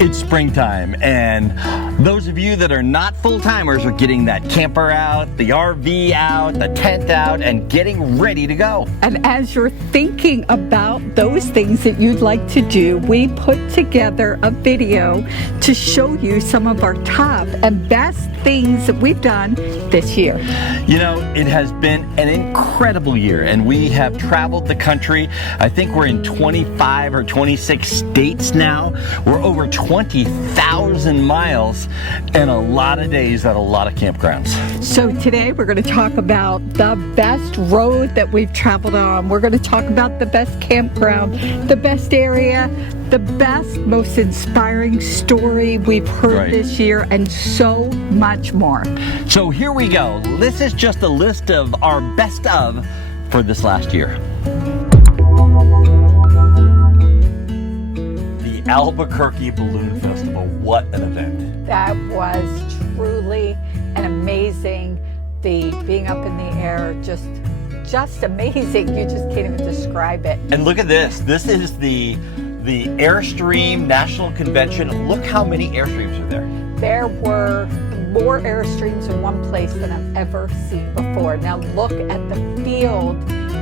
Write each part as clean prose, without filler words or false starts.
It's springtime, and those of you that are not full-timers are getting that camper out, the RV out, the tent out, and getting ready to go. And as you're thinking about those things that you'd like to do, we put together a video to show you some of our top and best things that we've done this year. You know, it has been an incredible year, and we have traveled the country. I think we're in 25 or 26 states now. We're over 20,000 miles and a lot of days at a lot of campgrounds. So today we're going to talk about the best road that we've traveled on. We're going to talk about the best campground, the best area, the best, most inspiring story we've heard this year, and so much more. So here we go. This is just a list of our best of for this last year. The Albuqurque Balloon Festival, what an event. That was truly an amazing, being up in the air, just amazing. You just can't even describe it. And look at this. This is the Airstream National Convention. Look how many Airstreams are there. There were more Airstreams in one place than I've ever seen before. Now look at the field.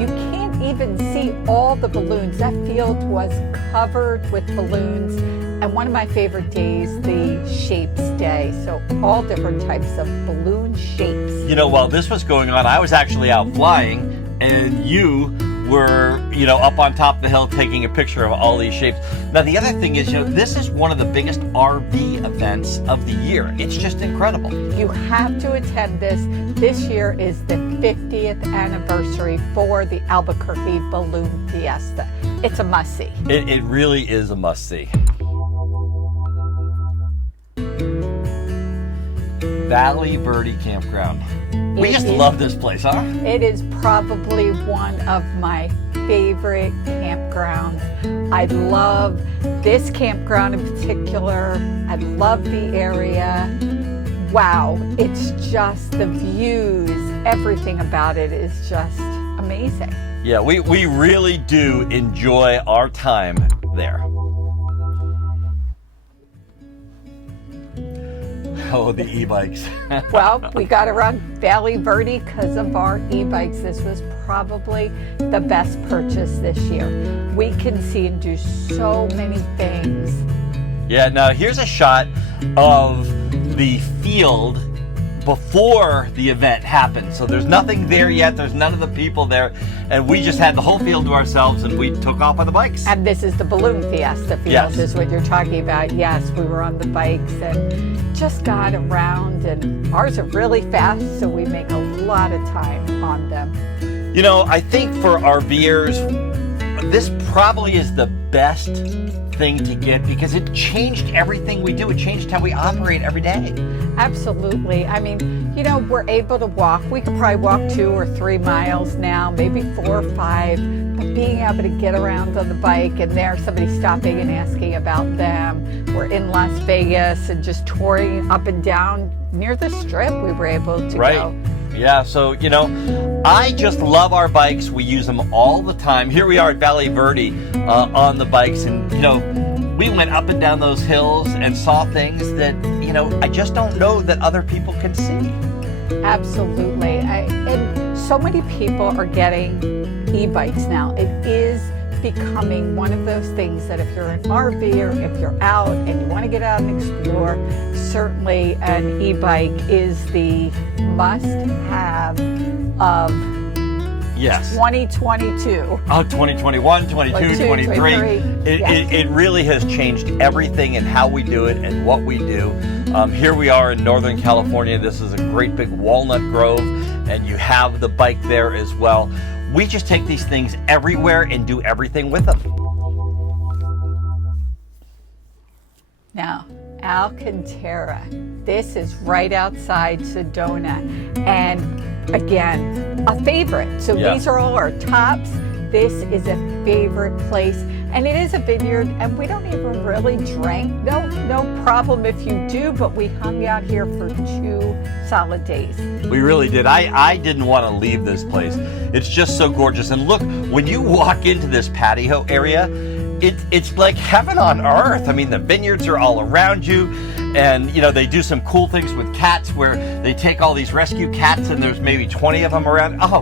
You can't even see all the balloons. That field was covered with balloons. And one of my favorite days, the Shapes Day. So all different types of balloon shapes. You know, while this was going on, I was actually out flying, and you were, up on top of the hill taking a picture of all these shapes. Now, the other thing is, this is one of the biggest RV events of the year. It's just incredible. You have to attend this. This year is the 50th anniversary for the Albuquerque Balloon Fiesta. It's a must-see. It really is a must-see. Verde Campground. We just love this place, huh? It is probably one of my favorite campgrounds. I love this campground in particular. I love the area. Wow, it's just the views, everything about it is just amazing. Yeah, we really do enjoy our time there. Oh, the e-bikes. Well, we got around Valley Verde because of our e-bikes. This was probably the best purchase this year. We can see and do so many things. Yeah, now here's a shot of the field before the event happened. So there's nothing there yet. There's none of the people there. And we just had the whole field to ourselves, and we took off on the bikes. And this is the Balloon Fiesta field, yes, is what you're talking about. Yes, we were on the bikes and just got around, and ours are really fast, so we make a lot of time on them. I think for RVers, this probably is the best thing to get because it changed everything we do. It changed how we operate every day. Absolutely. I mean, we're able to walk. We could probably walk 2 or 3 miles now, maybe 4 or 5. But being able to get around on the bike and there's somebody stopping and asking about them. We're in Las Vegas and just touring up and down near the Strip. We were able to go. Yeah, so, I just love our bikes. We use them all the time. Here we are at Valley Verde on the bikes, and, we went up and down those hills and saw things that, I just don't know that other people can see. Absolutely. And so many people are getting e-bikes now. It is becoming one of those things that if you're an RVer, if you're out and you want to get out and explore, certainly an e-bike is the must-have of 2022. Oh, 2021, 22, 23. It really has changed everything and how we do it and what we do. Here we are in Northern California. This is a great big walnut grove, and you have the bike there as well. We just take these things everywhere and do everything with them. Now, Alcantara. This is right outside Sedona. And again, a favorite. So these are all our tops. This is a favorite place. And it is a vineyard, and we don't even really drink. No problem if you do, but we hung out here for 2 solid days. We really did. I didn't want to leave this place. It's just so gorgeous. And look, when you walk into this patio area, it's like heaven on earth. I mean, the vineyards are all around you, and you know, they do some cool things with cats where they take all these rescue cats and there's maybe 20 of them around. Oh,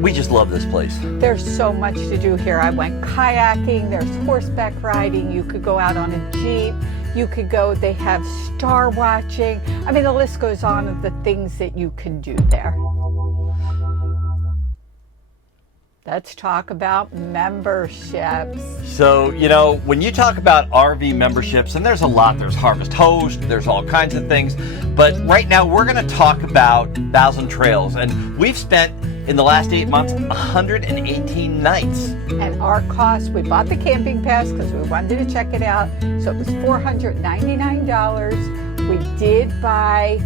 we just love this place. There's so much to do here. I went kayaking, there's horseback riding, you could go out on a Jeep, you could go, they have star watching. I mean, the list goes on of the things that you can do there. Let's talk about memberships. So, you know, when you talk about RV memberships, and there's a lot, there's Harvest Host, there's all kinds of things, but right now we're going to talk about 1,000 Trails, and we've spent in the last 8 months 118 nights. And our cost, we bought the camping pass because we wanted to check it out, so it was $499. We did buy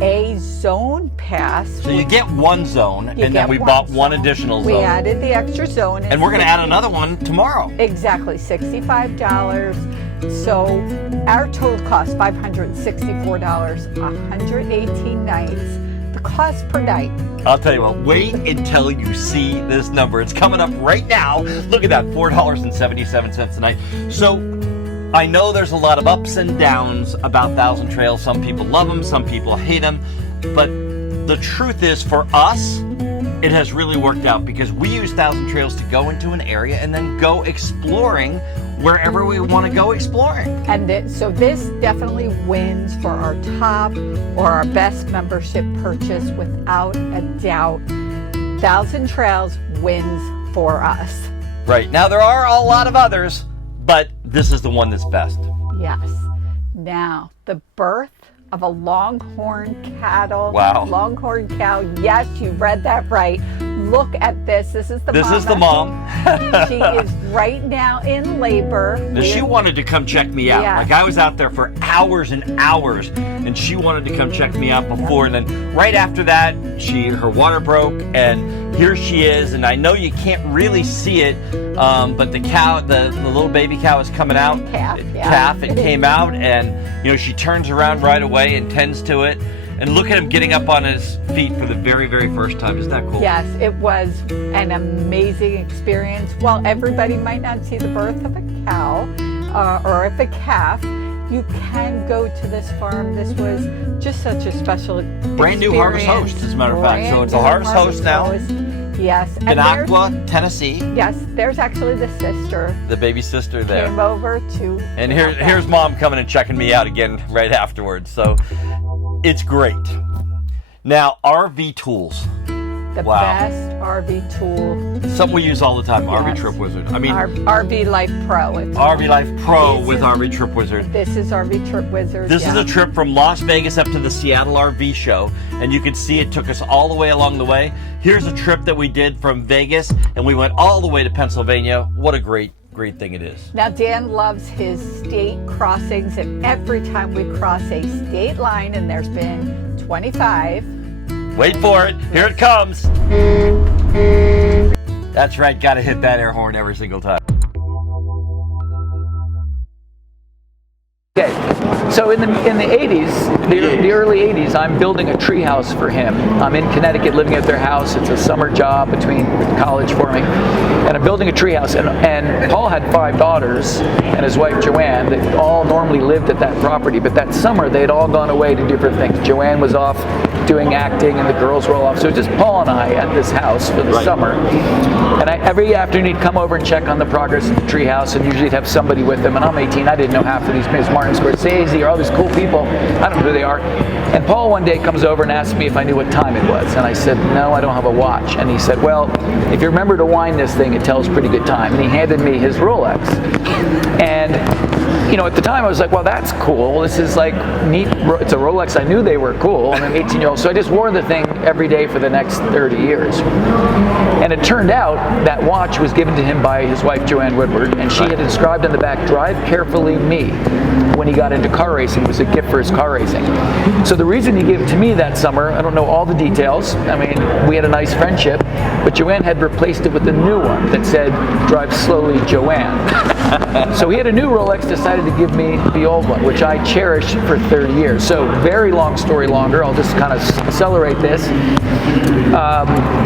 a zone pass. So you get one zone, and then we bought one additional zone. We added the extra zone. And we're going to add another one tomorrow. Exactly, $65. So our total cost, $564, 118 nights. The cost per night. I'll tell you what, wait until you see this number. It's coming up right now. Look at that, $4.77 a night. So I know there's a lot of ups and downs about 1,000 Trails. Some people love them, some people hate them. But the truth is, for us, it has really worked out because we use 1,000 Trails to go into an area and then go exploring wherever we want to go exploring. And so this definitely wins for our top or our best membership purchase without a doubt. 1,000 Trails wins for us. Right. Now, there are a lot of others, but this is the one that's best. Yes. Now, the birth of a longhorn cattle. Wow. Longhorn cow. Yes, you read that right. Look at this. This is the mom. This is the mom. She is right now in labor. Now, she wanted to come check me out. Yeah. Like, I was out there for hours and hours, and she wanted to come check me out before. And then right after that, her water broke, and here she is. And I know you can't really see it, but the cow, the little baby cow is coming out. Calf. It came out, and you know, she turns around right away and tends to it. And look at him getting up on his feet for the very, very first time. Isn't that cool? Yes, it was an amazing experience. While everybody might not see the birth of a cow or of a calf, you can go to this farm. This was just such a special experience. Brand new Harvest Host, as a matter of fact. So it's a Harvest Host now. Yes. In Aqua, Tennessee. Yes, there's actually the sister. The baby sister there. Came over to. And here's mom coming and checking me out again right afterwards. So it's great. Now, RV tools. The best RV tool. Something we use all the time, Yes. RV Trip Wizard. I mean, RV Life Pro. RV Life Pro with RV Trip Wizard. This is RV Trip Wizard. This is a trip from Las Vegas up to the Seattle RV show, and you can see it took us all the way along the way. Here's a trip that we did from Vegas, and we went all the way to Pennsylvania. What a great thing it is. Now, Dan loves his state crossings, and every time we cross a state line, and there's been 25. Wait for it. Here it comes. That's right. Got to hit that air horn every single time. Okay, so in the 80s, the early 80s, I'm building a tree house for him. I'm in Connecticut living at their house. It's a summer job between college for me. And I'm building a tree house. And Paul had 5 daughters and his wife Joanne that all normally lived at that property. But that summer, they had all gone away to different things. Joanne was off doing acting and the girls were all off. So it was just Paul and I at this house for the summer. And every afternoon he'd come over and check on the progress of the tree house, and usually he'd have somebody with him. And I'm 18, I didn't know half of these names. Martin Scorsese or all these cool people. I don't know who they are. And Paul one day comes over and asks me if I knew what time it was. And I said, no, I don't have a watch. And he said, well, if you remember to wind this thing, it tells pretty good time. And he handed me his Rolex. And you know, at the time I was like, well, that's cool. This is like neat. It's a Rolex. I knew they were cool. I'm an 18-year-old. So I just wore the thing every day for the next 30 years. And it turned out that watch was given to him by his wife, Joanne Woodward. And she had inscribed on the back, drive carefully me, when he got into car racing. It was a gift for his car racing. So the reason he gave it to me that summer, I don't know all the details. I mean, we had a nice friendship. But Joanne had replaced it with a new one that said, drive slowly, Joanne. So he had a new Rolex, decided decided to give me the old one, which I cherished for 30 years. So very long story longer. I'll just kind of accelerate this.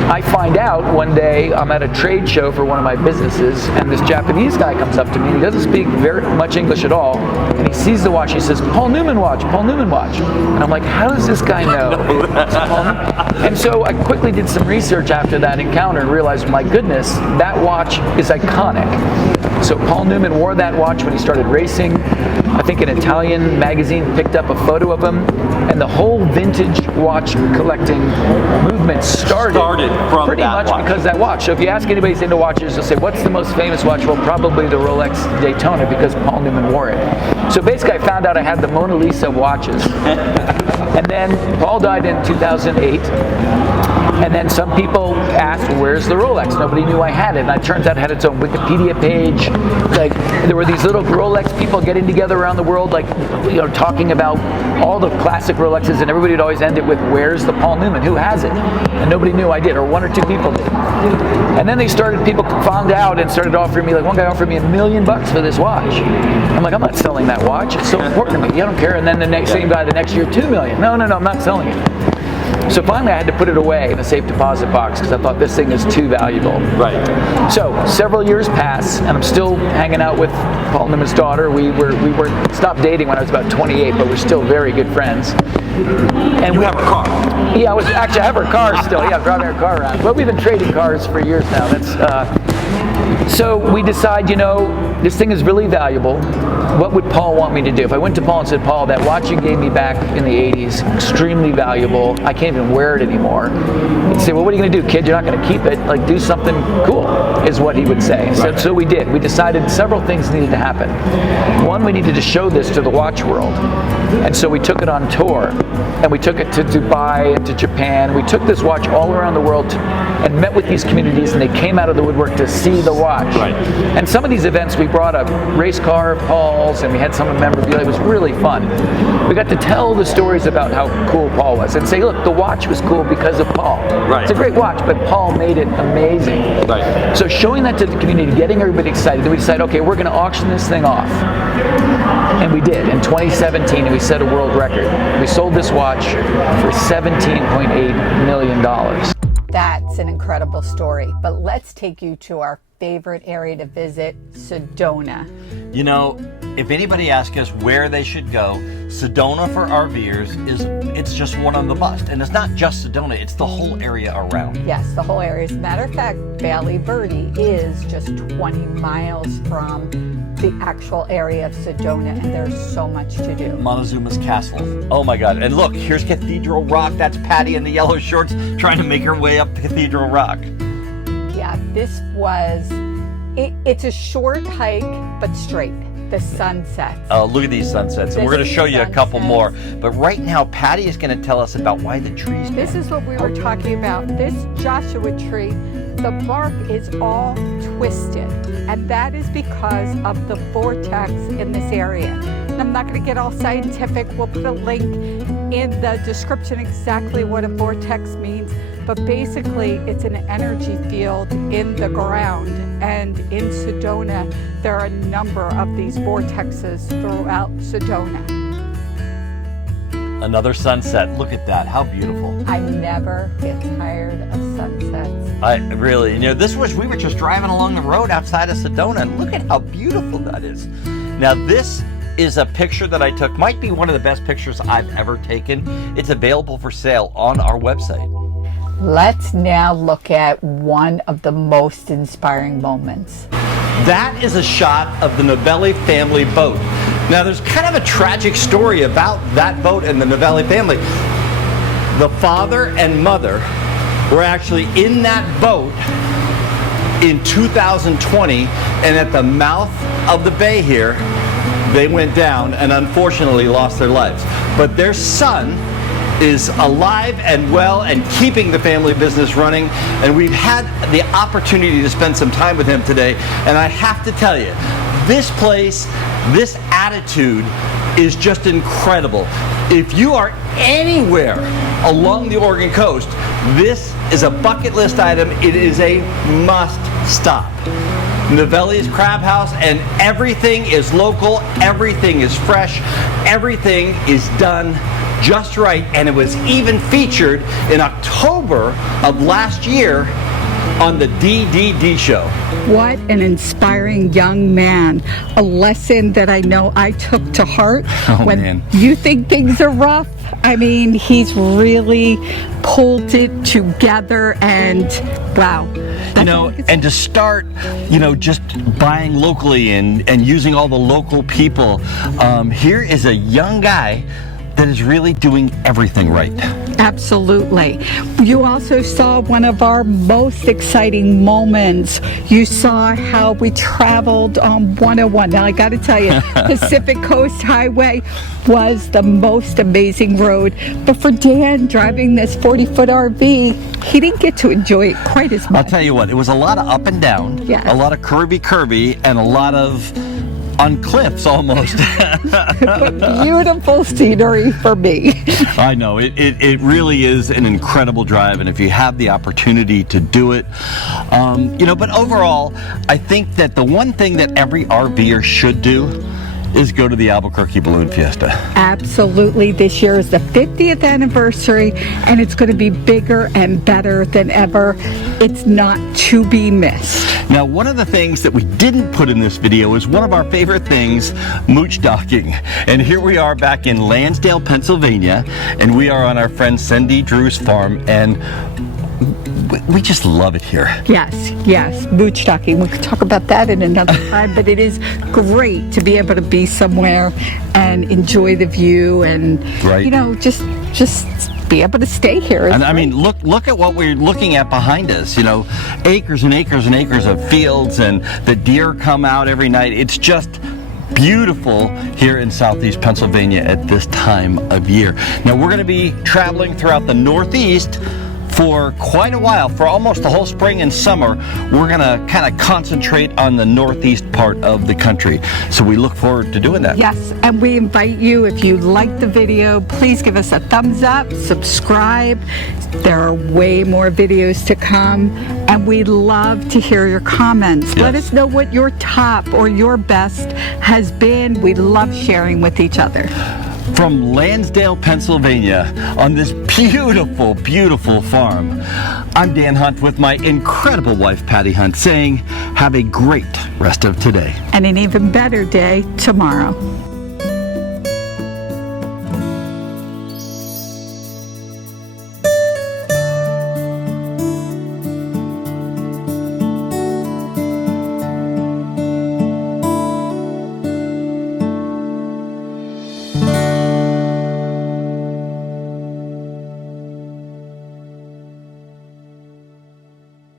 I find out one day I'm at a trade show for one of my businesses, and this Japanese guy comes up to me. He doesn't speak very much English at all, and he sees the watch. He says, "Paul Newman watch, Paul Newman watch." And I'm like, how does this guy know? And so I quickly did some research after that encounter and realized, my goodness, that watch is iconic. So Paul Newman wore that watch when he started racing. I think an Italian magazine picked up a photo of him, and the whole vintage watch collecting movement started from pretty much because of that watch. So if you ask anybody who's into watches, they'll say, what's the most famous watch? Well, probably the Rolex Daytona, because Paul Newman wore it. So basically I found out I had the Mona Lisa watches. And then Paul died in 2008. And then some people asked, where's the Rolex? Nobody knew I had it. And it turns out it had its own Wikipedia page. Like, there were these little Rolex people getting together around the world, like, you know, talking about all the classic Rolexes, and everybody would always end it with, where's the Paul Newman? Who has it? And nobody knew I did, or one or two people did. And then people found out and started offering me, like one guy offered me $1 million for this watch. I'm like, I'm not selling that watch. It's so important to me. I don't care. And then the same guy the next year, $2 million. No, I'm not selling it. So finally I had to put it away in a safe deposit box because I thought this thing is too valuable. Right. So several years pass, and I'm still hanging out with Paul Newman's daughter. We stopped dating when I was about 28, but we're still very good friends. And you have a car. Yeah, I have her car still. Yeah, I'm driving her car around. But we've been trading cars for years now. So we decide, this thing is really valuable. What would Paul want me to do? If I went to Paul and said, Paul, that watch you gave me back in the 80s, extremely valuable. I can't even wear it anymore. He'd say, well, what are you going to do, kid? You're not going to keep it. Like, do something cool, is what he would say. Right. So we did. We decided several things needed to happen. One, we needed to show this to the watch world. And so we took it on tour. And we took it to Dubai and to Japan. We took this watch all around the world and met with these communities, and they came out of the woodwork to see the watch. Right. And some of these events, we brought a race car of Paul's, and we had some memorabilia. It was really fun. We got to tell the stories about how cool Paul was and say, look, the watch was cool because of Paul. Right. It's a great watch, but Paul made it amazing. Right. So showing that to the community, getting everybody excited, then we decided, okay, we're going to auction this thing off. And we did. In 2017, and we set a world record. We sold this watch for $17.8 million. That's an incredible story, but let's take you to our favorite area to visit, Sedona. If anybody asks us where they should go, Sedona for RVers it's just one on the must. And it's not just Sedona, it's the whole area around. Yes, the whole area. As a matter of fact, Verde is just 20 miles from the actual area of Sedona, and there's so much to do. Montezuma's Castle. Oh my God. And look, here's Cathedral Rock. That's Patty in the yellow shorts trying to make her way up Cathedral Rock. Yeah, it's a short hike, but straight. The sunsets. Oh, look at these sunsets. And we're going to show you a couple more. But right now, Patty is going to tell us about why the trees. This is what we were talking about. This Joshua tree, the bark is all twisted. And that is because of the vortex in this area. And I'm not going to get all scientific. We'll put a link in the description exactly what a vortex means. But basically, it's an energy field in the ground. And in Sedona, there are a number of these vortexes throughout Sedona. Another sunset. Look at that. How beautiful. I never get tired of sunsets. I really, we were just driving along the road outside of Sedona, and look at how beautiful that is. Now, this is a picture that I took. Might be one of the best pictures I've ever taken. It's available for sale on our website. Let's now look at one of the most inspiring moments. That is a shot of the Novelli family boat. Now, there's kind of a tragic story about that boat and the Novelli family. The father and mother were actually in that boat in 2020, and at the mouth of the bay here, they went down and unfortunately lost their lives. But their son is alive and well and keeping the family business running, and we've had the opportunity to spend some time with him today, and I have to tell you, this place, this attitude is just incredible. If you are anywhere along the Oregon coast, this is a bucket list item. It is a must stop. Novelli's Crab House, and everything is local, everything is fresh, everything is done just right, and it was even featured in October of last year on the DDD show. What an inspiring young man. A lesson that I know I took to heart. When you think things are rough, I mean, he's really pulled it together, and wow. You know, and to start, you know, just buying locally and using all the local people. Here is a young guy that is really doing everything right. Absolutely. You also saw one of our most exciting moments. You saw how we traveled on 101. Now I got to tell you, Pacific Coast Highway was the most amazing road. But for Dan, driving this 40-foot RV, he didn't get to enjoy it quite as much. I'll tell you what, it was a lot of up and down, a lot of curvy, and a lot of on cliffs almost. But beautiful scenery for me. I know, it really is an incredible drive, and if you have the opportunity to do it, you know, but overall, I think that the one thing that every RVer should do is go to the Albuqurque Balloon Fiesta. Absolutely. This year is the 50th anniversary, and it's going to be bigger and better than ever. It's not to be missed. Now, one of the things that we didn't put in this video is one of our favorite things, mooch docking. And here we are back in Lansdale, Pennsylvania, and we are on our friend Cindy Drew's farm, and we just love it here. Yes, mooch docking. We could talk about that in another time, but it is great to be able to be somewhere and enjoy the view, and you know, just be able to stay here. And I mean, look at what we're looking at behind us. You know, acres and acres and acres of fields, and the deer come out every night. It's just beautiful here in southeast Pennsylvania at this time of year. Now, we're going to be traveling throughout the Northeast for quite a while, for almost the whole spring and summer. We're gonna kind of concentrate on the northeast part of the country. So we look forward to doing that. Yes, and we invite you, if you like the video, please give us a thumbs up, subscribe. There are way more videos to come, and we love to hear your comments. Let us know what your top or your best has been. We love sharing with each other. From Lansdale, Pennsylvania, on this beautiful, beautiful farm, I'm Dan Hunt with my incredible wife, Patty Hunt, saying have a great rest of today. And an even better day tomorrow.